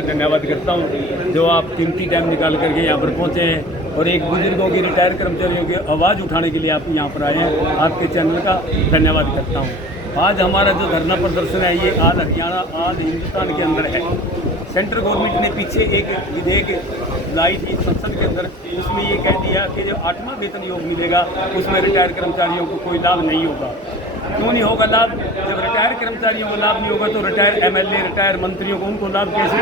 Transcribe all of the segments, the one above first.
का धन्यवाद करता हूँ जो आप कीमती टाइम निकाल करके यहाँ पर पहुँचे हैं और एक बुजुर्गों की रिटायर कर्मचारियों की आवाज़ उठाने के लिए आप यहाँ पर आए हैं। आपके चैनल का धन्यवाद करता हूँ। आज हमारा जो धरना प्रदर्शन है ये आज हरियाणा, आज हिंदुस्तान के अंदर है। सेंट्रल गवर्नमेंट ने पीछे एक विधेयक लाई थी संसद के अंदर, उसमें ये कह दिया कि जो 8वां वेतन योग मिलेगा उसमें रिटायर कर्मचारियों को कोई लाभ नहीं होगा। क्यों नहीं होगा लाभ? जब रिटायर कर्मचारियों को लाभ नहीं होगा तो रिटायर एमएलए, रिटायर मंत्रियों को उनको लाभ कैसे?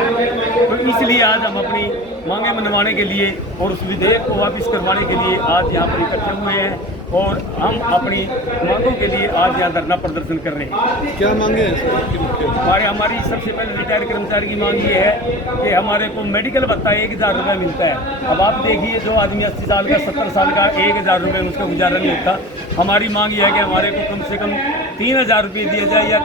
तो इसलिए आज हम अपनी मांगें मनवाने के लिए और उस विधेयक को वापस करवाने के लिए आज यहाँ पर इकट्ठे हुए हैं और हम अपनी मांगों के लिए आज यहाँ धरना प्रदर्शन कर रहे हैं। क्या मांगे हैं? हमारी सबसे पहले रिटायर कर्मचारी की मांग ये है कि हमारे को मेडिकल भत्ता 1000 रुपये मिलता है। अब आप देखिए जो आदमी 80 साल का, 70 साल का 1000 रुपये में उसका गुजारा नहीं होता। हमारी मांग ये है कि हमारे को कम से कम 3000 रुपये दिए जाए या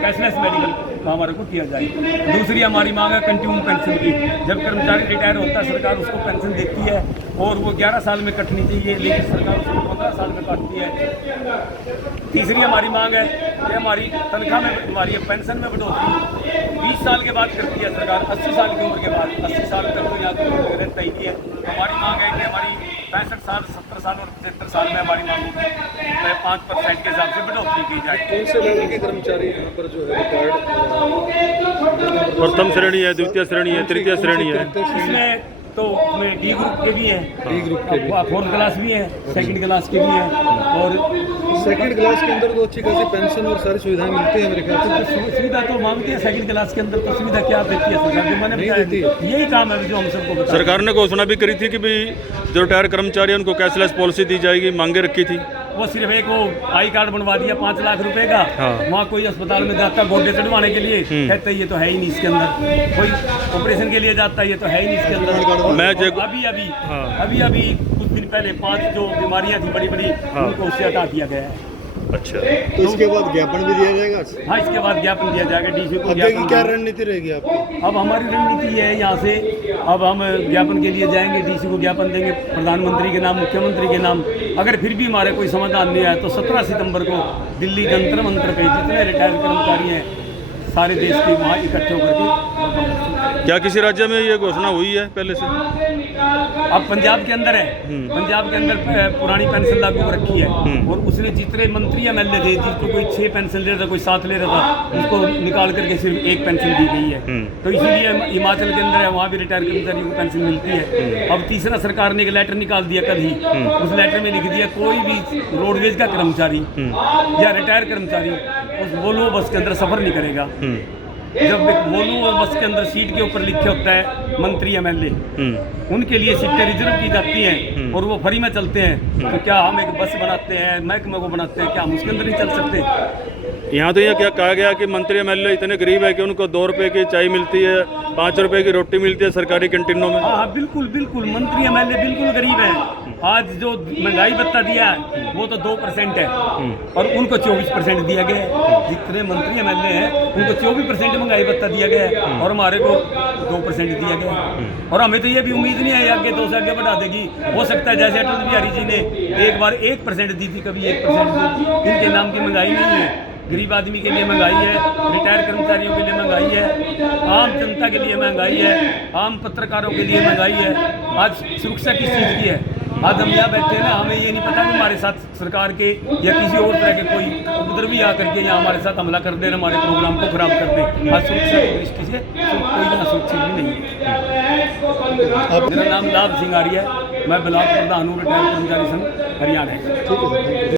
कैशलेस मेडिकल हमारे को किया जाए। दूसरी हमारी मांग है कंटिन्यू पेंशन की। जब कर्मचारी रिटायर होता है सरकार उसको पेंशन देती है और वो 11 साल में कटनी चाहिए, लेकिन सरकार उसको 15 साल में काटती है। तीसरी हमारी मांग है कि हमारी तनख्वाह में, हमारी पेंशन में बढ़ोतरी 20 साल के बाद करती है सरकार, 80 साल की उम्र के बाद। 80 साल तक तो यहाँ तो रहता ही नहीं है। हमारी मांग है कि हमारी 65 साल, 70 साल और 75 साल में हमारी मांगों की 5% के हिसाब से बढ़ोतरी की जाए। कौन से लेवल के कर्मचारी यहाँ पर जो है रिटायर्ड? प्रथम श्रेणी है, द्वितीय श्रेणी है, तृतीय श्रेणी है। इसमें तो उसमें डी ग्रुप के भी हैं, डी ग्रुप के भी, 4th क्लास भी हैं, 2nd क्लास के भी हैं और 2nd क्लास के अंदर तो अच्छी खासी पेंशन और सारी सुविधाएं मिलती हैं मेरे ख्याल से। सुविधा तो मांगती है 2nd क्लास के अंदर, तो सुविधा क्या देती है सरकार? जो मैंने बताया यही काम है जो हम सबको बताया। सरकार ने घोषणा भी करी थी कि भाई जो रिटायर कर्मचारी हैं उनको कैशलेस पॉलिसी दी जाएगी, मांगे रखी थी। वो सिर्फ एक वो आई कार्ड बनवा दिया 5 लाख रुपए का। हाँ। वहाँ कोई अस्पताल में जाता गोड्डे चढ़वाने के लिए, कहते ये तो है ही नहीं इसके अंदर। कोई ऑपरेशन के लिए जाता ये तो है ही नहीं इसके अंदर। मैं अभी कुछ दिन पहले 5 जो बीमारियां थी बड़ी बड़ी, उनको उससे हटा दिया गया है। अच्छा, तो इसके बाद ज्ञापन भी दिया जाएगा? हाँ, इसके बाद ज्ञापन दिया जाएगा डीसी को। ज्ञापन क्या रणनीति रहेगी आपकी? अब हमारी रणनीति है यहाँ से, अब हम ज्ञापन के लिए जाएंगे, डीसी को ज्ञापन देंगे प्रधानमंत्री के नाम, मुख्यमंत्री के नाम। अगर फिर भी हमारे कोई समाधान नहीं आया तो 17 सितंबर को दिल्ली जंतर मंतर पे जितने रिटायर कर्मचारी हैं सारे देश के वहाँ इकट्ठे होकर के। क्या किसी राज्य में ये घोषणा हुई है पहले से? अब पंजाब के अंदर है, पंजाब के अंदर पुरानी पेंशन लागू रखी है और उसने जितने मंत्री एमएलए थे जिसको कोई 6 पेंशन ले रहा था, कोई 7 ले रहा था, उसको निकाल करके सिर्फ 1 पेंशन दी गई है। तो इसीलिए हिमाचल के अंदर है, वहाँ भी रिटायर कर्मचारियों को पेंशन मिलती है। अब तीसरा सरकार ने एक लेटर निकाल दिया कल ही, उस लेटर में लिख दिया कोई भी रोडवेज का कर्मचारी या रिटायर कर्मचारी उस वोल्वो बस के अंदर सफर नहीं करेगा। जब वोल्वो बस के अंदर सीट के ऊपर लिखे होता है मंत्री एमएलए, उनके लिए सीटें रिजर्व की जाती हैं और वो फ्री में चलते हैं। तो क्या हम एक बस बनाते हैं, महकमे को बनाते हैं, क्या हम उसके अंदर नहीं चल सकते? यहाँ तो ये क्या कहा गया कि मंत्री एमएलए इतने गरीब है कि उनको 2 रुपए की चाय मिलती है, 5 रुपए की रोटी मिलती है सरकारी कैंटीनों में। हाँ, बिल्कुल बिल्कुल, मंत्री एमएलए बिल्कुल गरीब हैं। आज जो महंगाई भत्ता दिया है वो तो 2% है और उनको 24% दिया गया है। जितने मंत्री एमएलए हैं उनको 24% महंगाई भत्ता दिया गया है और हमारे को 2% दिया गया है। और हमें तो ये भी उम्मीद नहीं है आगे 2 से आगे बढ़ा देगी। हो सकता है जैसे अटल बिहारी जी ने एक बार 1% दी थी, कभी 1% दी थी। इनके नाम की महंगाई नहीं है। गरीब आदमी के लिए महंगाई है, रिटायर कर्मचारियों के लिए महंगाई है, आम जनता के लिए महंगाई है, आम पत्रकारों के लिए महंगाई है। आज सुरक्षा किस चीज़ की है? आज हम यहाँ बैठे हैं ना, हमें ये नहीं पता कि हमारे साथ सरकार के या किसी और तरह के कोई उपद्रवी आकर के यहाँ हमारे साथ हमला कर देना, हमारे प्रोग्राम को खराब कर दे। आज सुरक्षा की दृष्टि से कोई यहाँ सुरक्षित भी नहीं है। मेरा नाम लाभ सिंह आर्य है, मैं ब्लॉक प्रधान हूँ रिटायर कर्मचारी संघ हरियाणा।